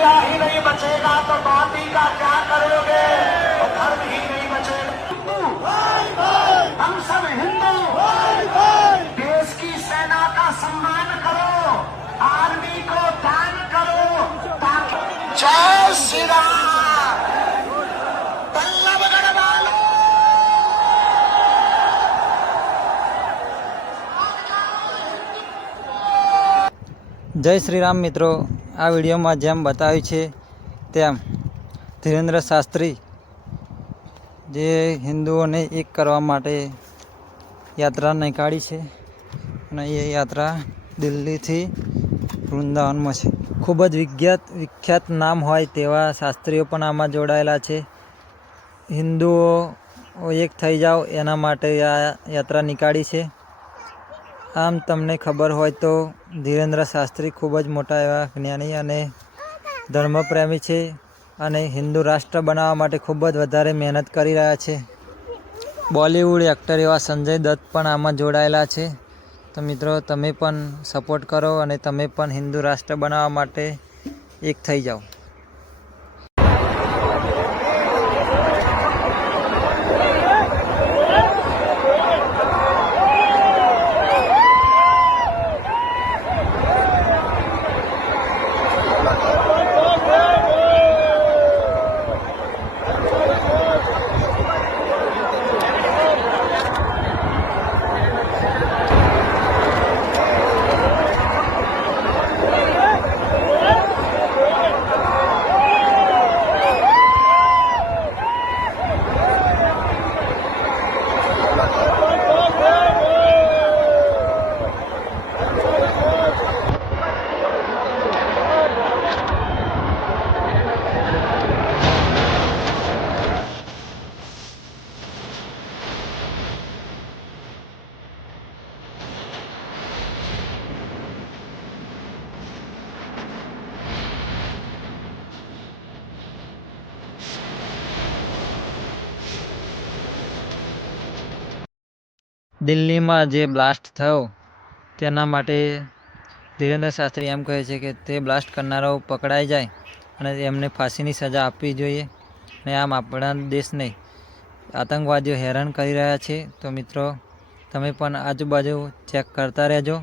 India ही नहीं बचेगा तो बाकी का क्या करोगे? तो धर्म ही नहीं बचेगा। हम सब हिंदू, देश की सेना का सम्मान करो, आर्मी को दान करो ताकि जय श्री राम बल्लभगढ़ वालों। જય શ્રી રામ મિત્રો, આ વિડીયોમાં જેમ બતાવ્યું છે તેમ ધીરેન્દ્ર શાસ્ત્રી જે હિન્દુઓને એક કરવા માટે યાત્રા નીકાળી છે અને એ યાત્રા દિલ્હીથી વૃંદાવનમાં છે. ખૂબ જ વિખ્યાત નામ હોય તેવા શાસ્ત્રીઓ પણ આમાં જોડાયેલા છે. હિન્દુઓ એક થઈ જાઓ એના માટે આ યાત્રા નીકાળી છે. આમ તમને ખબર હોય તો ધીરેન્દ્ર શાસ્ત્રી ખૂબ જ મોટા એવા જ્ઞાની અને ધર્મપ્રેમી છે અને હિન્દુ રાષ્ટ્ર બનાવવા માટે ખૂબ જ વધારે મહેનત કરી રહ્યા છે. બોલિવૂડ એક્ટર એવા સંજય દત્ત પણ આમાં જોડાયેલા છે. તો મિત્રો, તમે પણ સપોર્ટ કરો અને તમે પણ હિન્દુ રાષ્ટ્ર બનાવવા માટે એક થઈ જાઓ. દિલ્હીમાં જે બ્લાસ્ટ થયો તેના માટે ધીરેન્દ્ર શાસ્ત્રી એમ કહે છે કે તે બ્લાસ્ટ કરનારાઓ પકડાઈ જાય અને એમને ફાંસીની સજા આપવી જોઈએ. અને આમ આપણા દેશને આતંકવાદીઓ હેરાન કરી રહ્યા છે. તો મિત્રો, તમે પણ આજુબાજુ ચેક કરતા રહેજો.